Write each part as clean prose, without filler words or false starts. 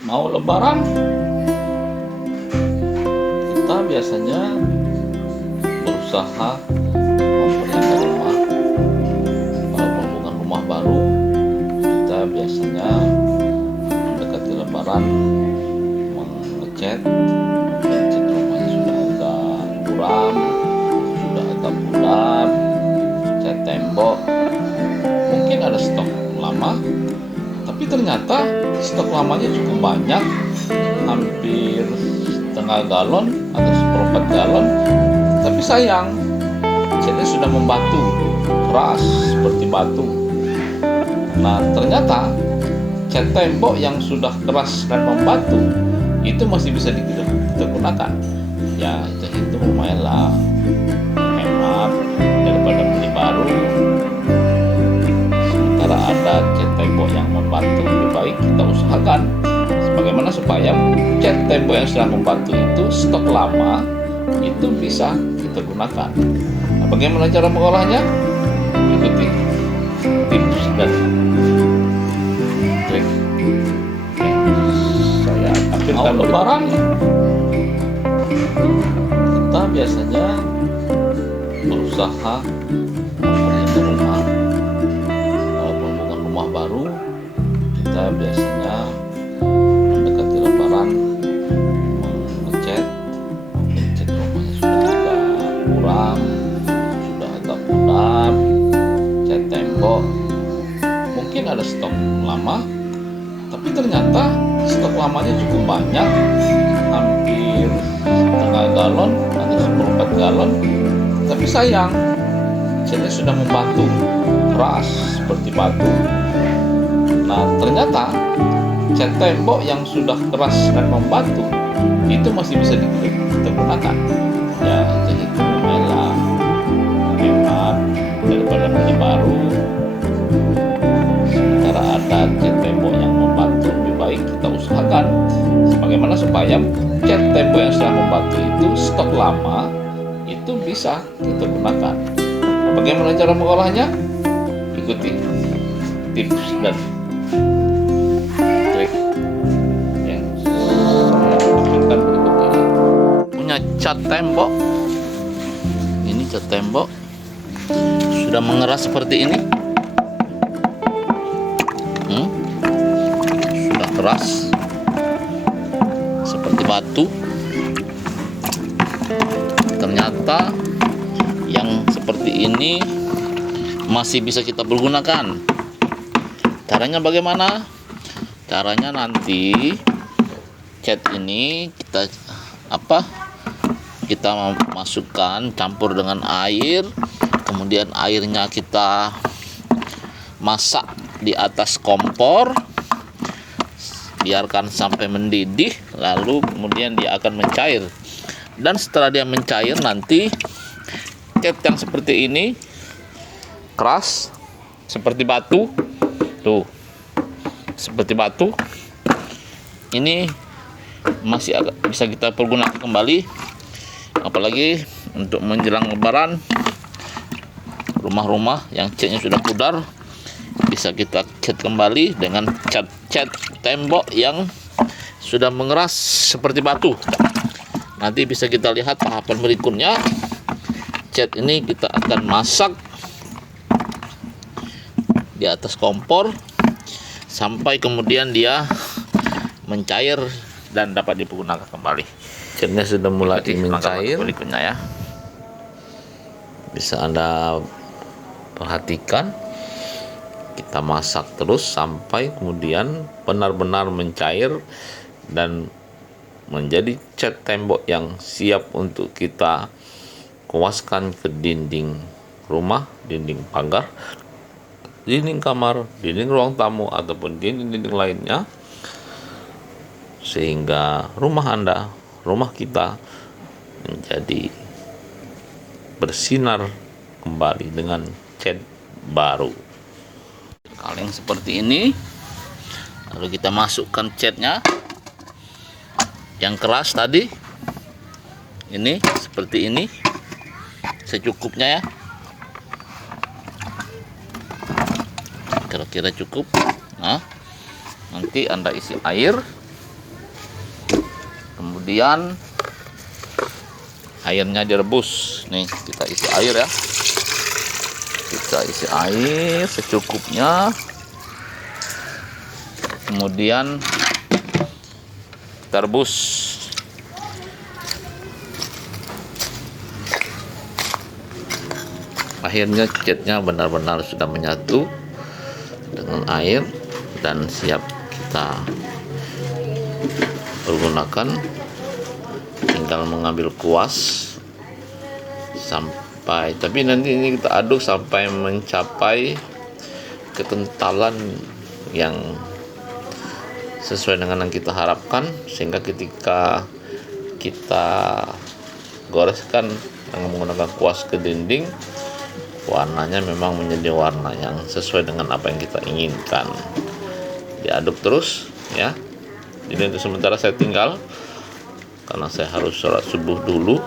Mau lebaran, kita biasanya berusaha memperindah rumah. Walaupun bukan rumah baru, kita biasanya mendekati lebaran mengecat rumahnya sudah agak buram, sudah agak pudar, cat tembok, mungkin ada stok lama, tapi ternyata stok lamanya cukup banyak, hampir setengah galon atau seperempat galon. Tapi sayang, catnya sudah membatu, keras seperti batu. Nah, ternyata cat tembok yang sudah keras dan membatu itu masih bisa kita gunakan. Ya, itu lumayan lah, hemat daripada beli baru. Sementara ada cat tembok yang membatu, lebih baik kita usahakan bagaimana supaya cat tembok yang sudah membatu itu stok lama itu bisa kita gunakan. Nah, bagaimana cara mengolahnya? Ikuti tips dan trik. Saya tampilkan lebaran. Kita biasanya berusaha memperindah rumah. Walaupun bukan rumah baru, kita biasanya mendekati lebaran mengecat rumahnya sudah agak buram, sudah agak pudar, cat tembok, mungkin ada stok lama, tapi ternyata stok lamanya cukup banyak, hampir setengah galon atau seperempat galon. Tapi sayang, catnya sudah membatu, keras seperti batu. Nah, ternyata cat tembok yang sudah keras dan membatu itu masih bisa kita gunakan. Ya, jadi itu lumayan lah, hemat daripada beli baru. Sementara ada cat tembok yang membatu, lebih baik kita usahakan bagaimana supaya cat tembok yang sudah membatu itu stok lama itu bisa kita gunakan. Nah, bagaimana cara mengolahnya? Ikuti tips dan trik yang saya tampilkan berikut ini. Punya cat tembok, ini cat tembok sudah mengeras seperti ini, sudah keras seperti batu. Ternyata yang seperti ini masih bisa kita pergunakan. Caranya bagaimana? Caranya nanti cat ini kita masukkan, campur dengan air, kemudian airnya kita masak di atas kompor, biarkan sampai mendidih, lalu kemudian dia akan mencair. Dan setelah dia mencair, nanti cat yang seperti ini keras seperti batu, tuh seperti batu, ini masih bisa kita pergunakan kembali. Apalagi untuk menjelang lebaran, rumah-rumah yang catnya sudah pudar bisa kita cat kembali dengan cat tembok yang sudah mengeras seperti batu. Nanti bisa kita lihat tahapan berikutnya. Cat ini kita akan masak di atas kompor sampai kemudian dia mencair dan dapat dipergunakan kembali. Catnya sudah mulai mencair. Berikutnya ya, bisa Anda perhatikan. Kita masak terus sampai kemudian benar-benar mencair dan menjadi cat tembok yang siap untuk kita kuaskan ke dinding rumah, dinding pagar, dinding kamar, dinding ruang tamu, ataupun dinding-dinding lainnya, sehingga rumah Anda, rumah kita menjadi bersinar kembali dengan cat baru. Kaleng seperti ini, lalu kita masukkan catnya yang keras tadi, ini seperti ini, secukupnya ya. kira-kira cukup. Nah, nanti Anda isi air Kemudian airnya direbus. Nih, kita isi air ya. Kita isi air secukupnya. Kemudian kita rebus. Akhirnya catnya benar-benar sudah menyatu dengan air dan siap kita pergunakan. Tinggal mengambil kuas sampai, tapi nanti ini kita aduk sampai mencapai kekentalan yang sesuai dengan yang kita harapkan, sehingga ketika kita goreskan dengan menggunakan kuas ke dinding, warnanya memang menjadi warna yang sesuai dengan apa yang kita inginkan. Diaduk terus ya. Jadi untuk sementara saya tinggal karena saya harus sholat subuh dulu.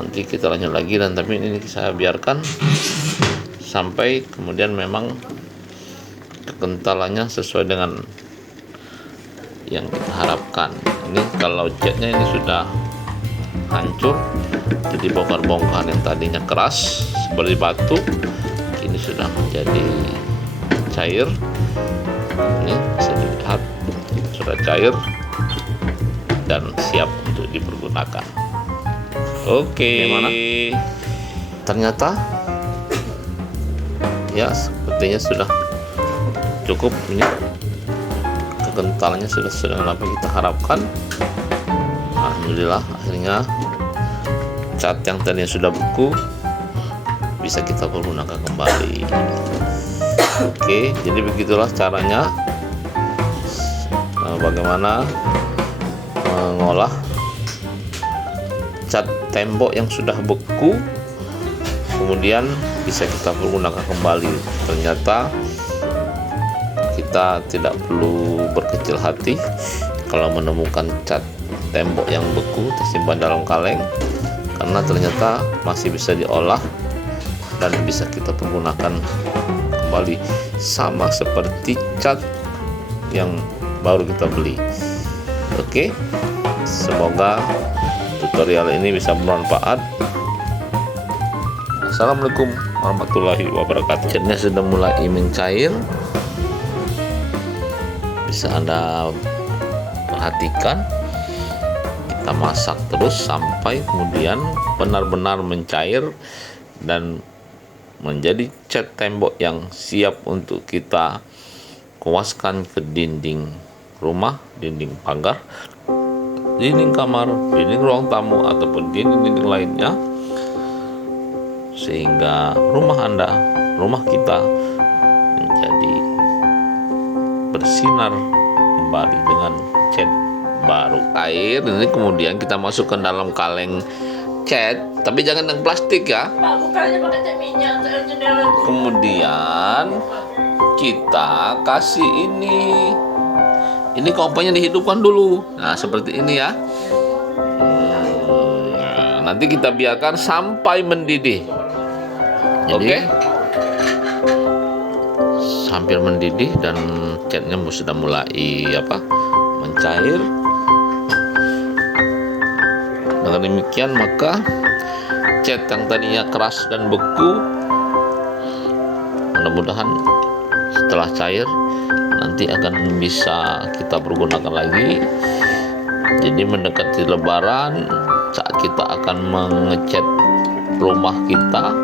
Nanti kita lanjut lagi, dan tapi ini saya biarkan sampai kemudian memang kekentalannya sesuai dengan yang kita harapkan. Ini kalau catnya ini sudah hancur, jadi bongkar-bongkar yang tadinya keras seperti batu, ini sudah menjadi cair. Ini bisa dilihat sudah cair dan siap untuk dipergunakan. Oke. Gimana? Ternyata ya sepertinya sudah cukup. Ini kekentalannya sudah sesuai dengan apa yang kita harapkan. Alhamdulillah, akhirnya cat yang tadinya sudah beku bisa kita pergunakan kembali. Oke, jadi begitulah caranya bagaimana mengolah cat tembok yang sudah beku kemudian bisa kita pergunakan kembali. Ternyata kita tidak perlu berkecil hati kalau menemukan cat tembok yang beku tersimpan dalam kaleng, karena ternyata masih bisa diolah dan bisa kita pergunakan kembali, sama seperti cat yang baru kita beli. Oke, semoga tutorial ini bisa bermanfaat. Assalamualaikum warahmatullahi wabarakatuh. Catnya sudah mulai mencair, bisa Anda perhatikan. Kita masak terus sampai kemudian benar-benar mencair dan menjadi cat tembok yang siap untuk kita kuaskan ke dinding rumah, dinding pagar, dinding kamar, dinding ruang tamu, ataupun dinding-dinding lainnya, sehingga rumah Anda, rumah kita menjadi bersinar kembali dengan cat baru. Air ini kemudian kita masukkan dalam kaleng cat, tapi jangan yang plastik ya. Pak, bukannya pakai cat minyak untuk jendela. Kemudian kita kasih ini kompornya dihidupkan dulu. Nah, seperti ini ya. Nah, nanti kita biarkan sampai mendidih. Oke. Hampir mendidih dan catnya sudah mulai mencair. Dengan demikian maka cat yang tadinya keras dan beku mudah-mudahan setelah cair nanti akan bisa kita pergunakan lagi. Jadi mendekati Lebaran, saat kita akan mengecat rumah kita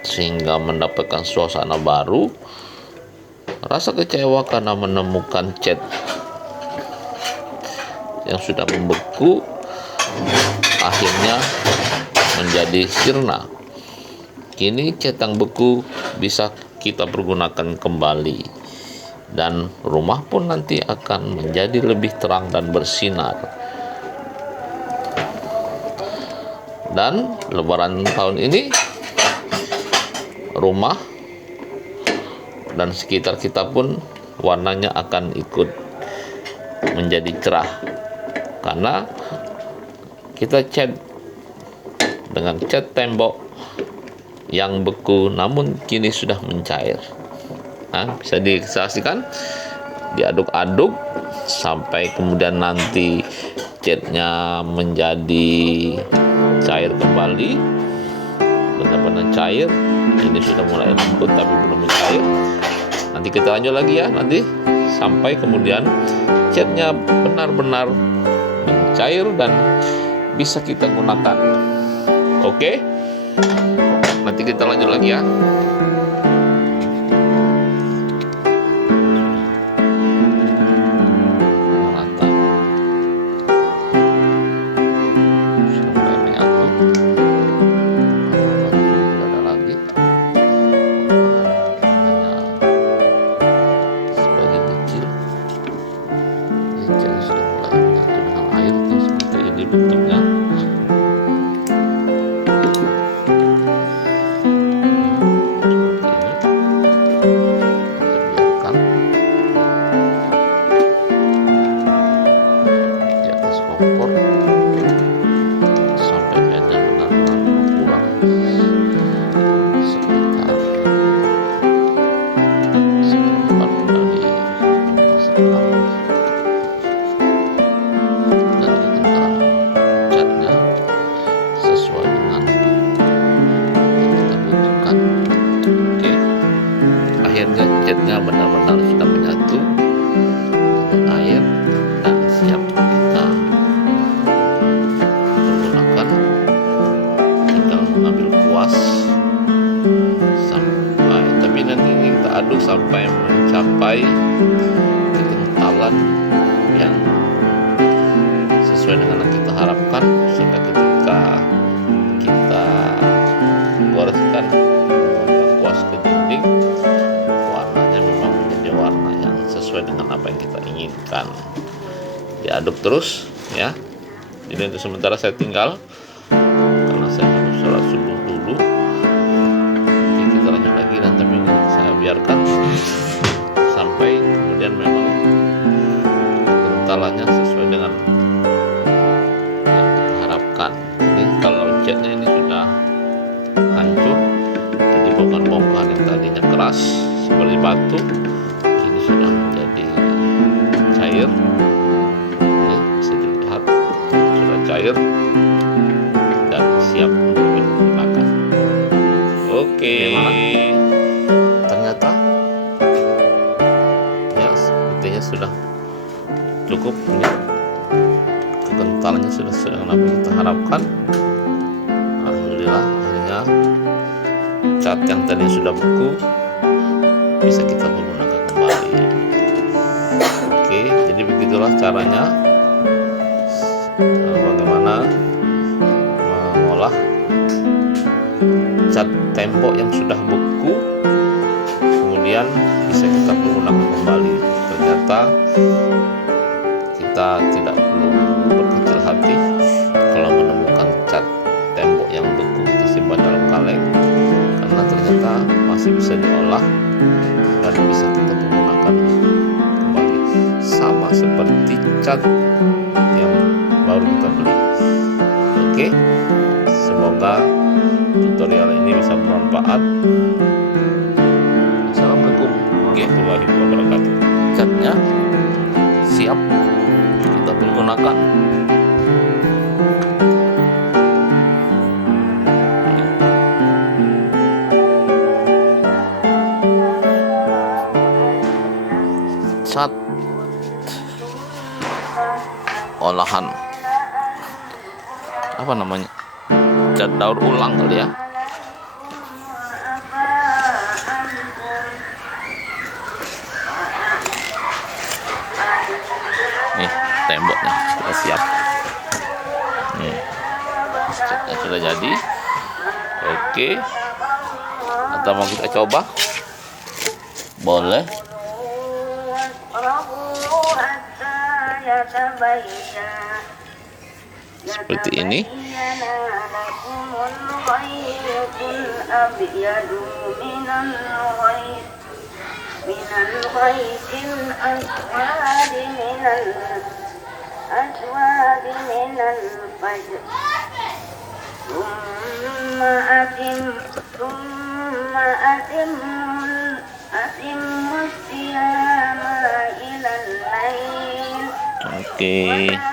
sehingga mendapatkan suasana baru, rasa kecewa karena menemukan cat yang sudah membeku akhirnya menjadi sirna. Kini cat yang beku bisa kita pergunakan kembali, dan rumah pun nanti akan menjadi lebih terang dan bersinar. Dan Lebaran tahun ini rumah dan sekitar kita pun warnanya akan ikut menjadi cerah, karena kita cat dengan cat tembok yang beku namun kini sudah mencair. Nah, bisa disaksikan, diaduk-aduk sampai kemudian nanti catnya menjadi cair kembali, benar-benar cair. Ini sudah mulai lembut tapi belum cair. Nanti kita lanjut lagi ya, nanti sampai kemudian catnya benar-benar mencair dan bisa kita gunakan. Oke, nanti kita lanjut lagi ya. Bentuknya biarkan di atas kompor sampai airnya benar-benar berkurang sekitar seperempat dari masak lama. Akhirnya catnya benar-benar sudah menyatu dengan air dan siap kita menggunakan. Tinggal mengambil kuas sampai, tapi nanti kita aduk sampai mencapai kekentalan yang sesuai dengan yang kita harapkan, sehingga ketika kita goreskan kuas ke dinding, sesuai dengan apa yang kita inginkan. Diaduk terus ya. Jadi untuk sementara saya tinggal karena saya harus sholat subuh dulu. Jadi kita lanjut lagi, dan tapi saya biarkan sampai kemudian memang kentalannya sesuai dengan yang kita harapkan. Jadi kalau catnya ini sudah hancur, jadi bongkahan-bongkahan yang tadinya keras seperti batu sudah menjadi cair. Ini bisa dilihat sudah cair dan siap untuk digunakan. Oke. Ternyata ya sepertinya sudah cukup ini. Kekentalannya sudah sesuai dengan apa yang kita harapkan. Alhamdulillah, akhirnya cat yang tadi sudah beku bisa kita gunakan kembali. Oke, jadi begitulah caranya bagaimana mengolah cat tembok yang sudah beku kemudian bisa kita gunakan kembali. Ternyata kita tidak perlu berkecil hati kalau menemukan cat tembok yang beku tersimpan dalam kaleng, karena ternyata masih bisa diolah dan bisa kita gunakan kembali, sama seperti cat yang baru kita beli. Oke, semoga tutorial ini bisa bermanfaat. Assalamualaikum warahmatullahi wabarakatuh. Catnya siap kita pergunakan. Cat olahan apa namanya, cat daur ulang kali ya. Nih temboknya sudah siap. Nih catnya sudah jadi. Oke, atau mau kita coba? Boleh. Seperti ini. أتم الصيام إلى الليل Oke.